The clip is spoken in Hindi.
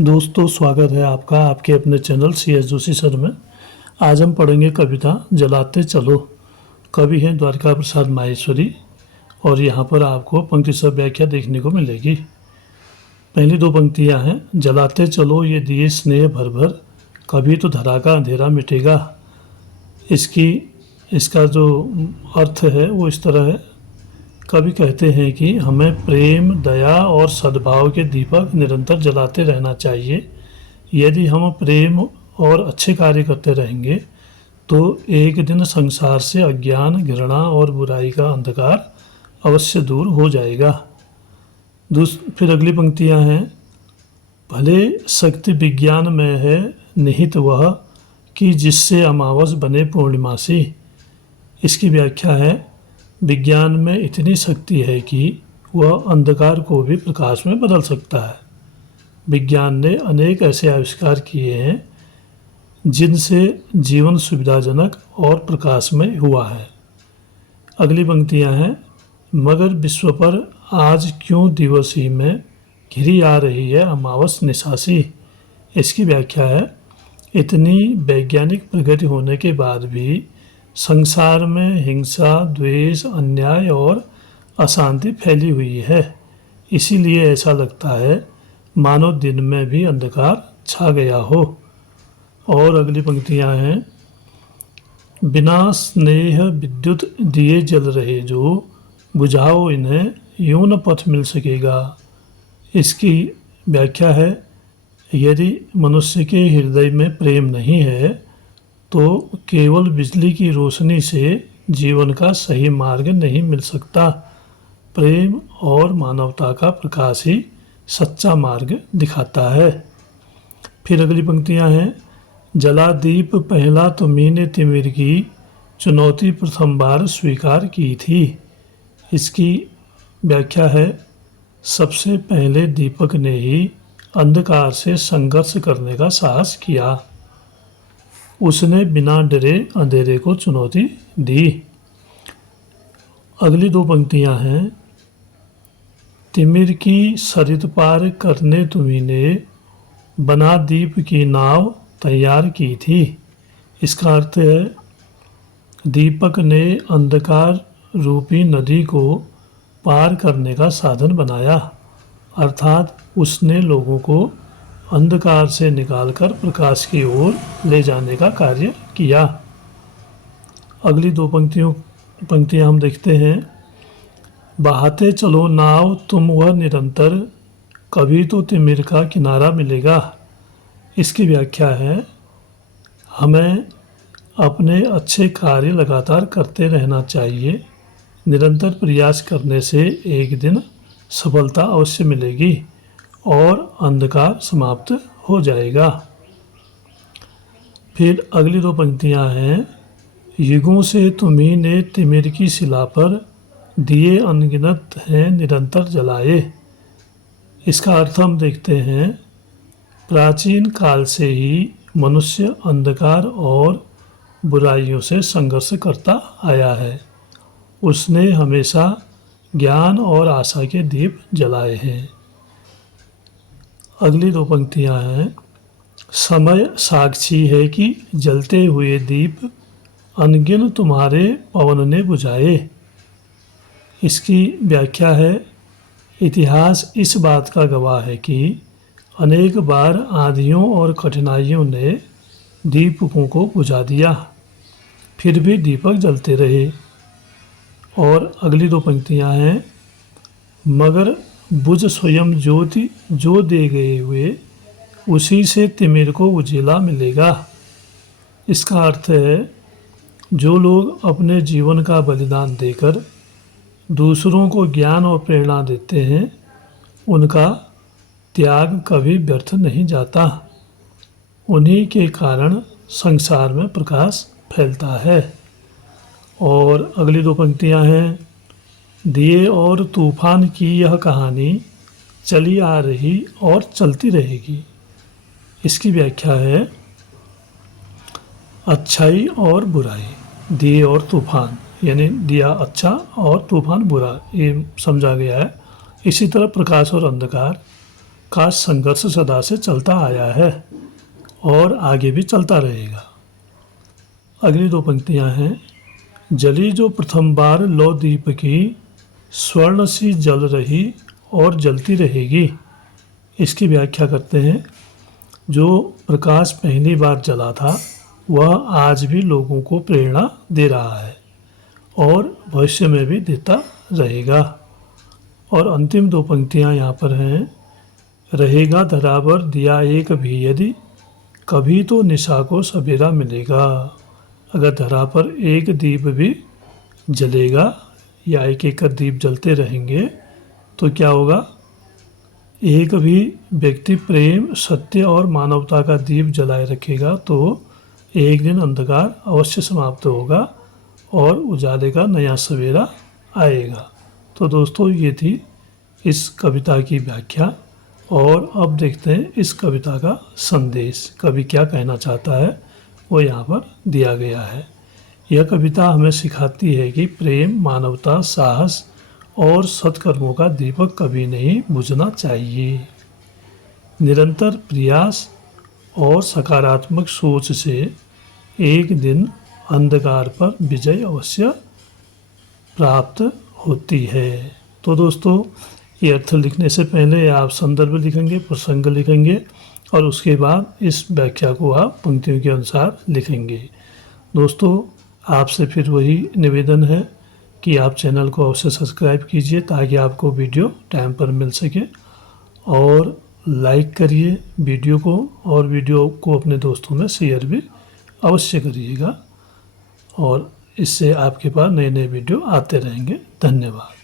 दोस्तों, स्वागत है आपका आपके अपने channel C S Joshi sir में। आज हम पढ़ेंगे कविता जलाते चलो। कवि हैं द्वारका प्रसाद माहेश्वरी और यहाँ पर आपको पंक्ति सब व्याख्या देखने को मिलेगी। पहली दो पंक्तियाँ हैं, जलाते चलो ये दिए स्नेह भर भर, कभी तो धरा का अंधेरा मिटेगा। इसका जो अर्थ है वो इस तरह है। कवि कहते हैं कि हमें प्रेम, दया और सद्भाव के दीपक निरंतर जलाते रहना चाहिए। यदि हम प्रेम और अच्छे कार्य करते रहेंगे तो एक दिन संसार से अज्ञान, घृणा और बुराई का अंधकार अवश्य दूर हो जाएगा। फिर अगली पंक्तियां हैं, भले शक्ति विज्ञान में है निहित वह, कि जिससे अमावस बने पूर्णिमासी। इसकी व्याख्या है, विज्ञान में इतनी शक्ति है कि वह अंधकार को भी प्रकाश में बदल सकता है। विज्ञान ने अनेक ऐसे आविष्कार किए हैं जिनसे जीवन सुविधाजनक और प्रकाशमय हुआ है। अगली पंक्तियां हैं, मगर विश्व पर आज क्यों दिवस ही में घिरी आ रही है अमावस निशासी। इसकी व्याख्या है, इतनी वैज्ञानिक प्रगति होने के बाद भी संसार में हिंसा, द्वेष, अन्याय और अशांति फैली हुई है। इसीलिए ऐसा लगता है मानो दिन में भी अंधकार छा गया हो। और अगली पंक्तियां हैं, बिना स्नेह विद्युत दिए जल रहे जो, बुझाओ इन्हें यूं न पथ मिल सकेगा। इसकी व्याख्या है, यदि मनुष्य के हृदय में प्रेम नहीं है तो केवल बिजली की रोशनी से जीवन का सही मार्ग नहीं मिल सकता। प्रेम और मानवता का प्रकाश ही सच्चा मार्ग दिखाता है। फिर अगली पंक्तियां हैं, जला दीप पहला तुम्हीं ने तिमिर की, चुनौती प्रथम बार स्वीकार की थी। इसकी व्याख्या है, सबसे पहले दीपक ने ही अंधकार से संघर्ष करने का साहस किया। उसने बिना डरे अंधेरे को चुनौती दी। अगली दो पंक्तियां हैं, तिमिर की सरित पार करने तुम्हीं ने, बना दीप की नाव तैयार की थी। इसका अर्थ है, दीपक ने अंधकार रूपी नदी को पार करने का साधन बनाया, अर्थात उसने लोगों को अंधकार से निकालकर प्रकाश की ओर ले जाने का कार्य किया। अगली दो पंक्तियां हम देखते हैं, बहाते चलो नाव तुम वह निरंतर, कभी तो तिमिर का किनारा मिलेगा। इसकी व्याख्या है, हमें अपने अच्छे कार्य लगातार करते रहना चाहिए। निरंतर प्रयास करने से एक दिन सफलता अवश्य मिलेगी और अंधकार समाप्त हो जाएगा। फिर अगली दो पंक्तियां हैं, युगों से तुम्हीं ने तिमिर की शिला पर, दिए अनगिनत हैं निरंतर जलाए। इसका अर्थ हम देखते हैं, प्राचीन काल से ही मनुष्य अंधकार और बुराइयों से संघर्ष करता आया है। उसने हमेशा ज्ञान और आशा के दीप जलाए हैं। अगली दो पंक्तियां हैं, समय साक्षी है कि जलते हुए दीप, अनगिन तुम्हारे पवन ने बुझाए। इसकी व्याख्या है, इतिहास इस बात का गवाह है कि अनेक बार आंधियों और कठिनाइयों ने दीपकों को बुझा दिया, फिर भी दीपक जलते रहे। और अगली दो पंक्तियां हैं, मगर बुझ स्वयं ज्योति जो दे गए हुए, उसी से तिमिर को उजिला मिलेगा। इसका अर्थ है, जो लोग अपने जीवन का बलिदान देकर दूसरों को ज्ञान और प्रेरणा देते हैं, उनका त्याग कभी व्यर्थ नहीं जाता। उन्हीं के कारण संसार में प्रकाश फैलता है। और अगली दो पंक्तियां हैं, दिए और तूफान की यह कहानी, चली आ रही और चलती रहेगी। इसकी व्याख्या है, अच्छाई और बुराई, दिए और तूफान, यानी दिया अच्छा और तूफान बुरा, ये समझा गया है। इसी तरह प्रकाश और अंधकार, का संघर्ष सदा से चलता आया है और आगे भी चलता रहेगा। अगली दो पंक्तियां हैं। जली जो प्रथम बार लो दीप की, स्वर्ण सी जल रही और जलती रहेगी। इसकी व्याख्या करते हैं। जो प्रकाश पहली बार जला था वह आज भी लोगों को प्रेरणा दे रहा है और भविष्य में भी देता रहेगा। और अंतिम दो पंक्तियां यहाँ पर हैं। रहेगा धरावर दिया एक भी यदि, कभी तो निशा को सवेरा मिलेगा। अगर धरा पर एक दीप भी जलेगा या एक एक दीप जलते रहेंगे तो क्या होगा? एक भी व्यक्ति प्रेम, सत्य और मानवता का दीप जलाए रखेगा तो एक दिन अंधकार अवश्य समाप्त होगा और उजाले का नया सवेरा आएगा। तो दोस्तों, ये थी इस कविता की व्याख्या। और अब देखते हैं इस कविता का संदेश। कवि क्या कहना चाहता है वो यहाँ पर दिया गया है। यह कविता हमें सिखाती है कि प्रेम, मानवता, साहस और सत्कर्मों का दीपक कभी नहीं बुझना चाहिए। निरंतर प्रयास और सकारात्मक सोच से एक दिन अंधकार पर विजय अवश्य प्राप्त होती है। तो दोस्तों, ये अर्थ लिखने से पहले आप संदर्भ लिखेंगे, प्रसंग लिखेंगे और उसके बाद इस व्याख्या को आप पंक्तियों के अनुसार लिखेंगे। दोस्तों, आपसे फिर वही निवेदन है कि आप चैनल को अवश्य सब्सक्राइब कीजिए ताकि आपको वीडियो टाइम पर मिल सके, और लाइक करिए वीडियो को, और वीडियो को अपने दोस्तों में शेयर भी अवश्य करिएगा। और इससे आपके पास नए नए वीडियो आते रहेंगे। धन्यवाद।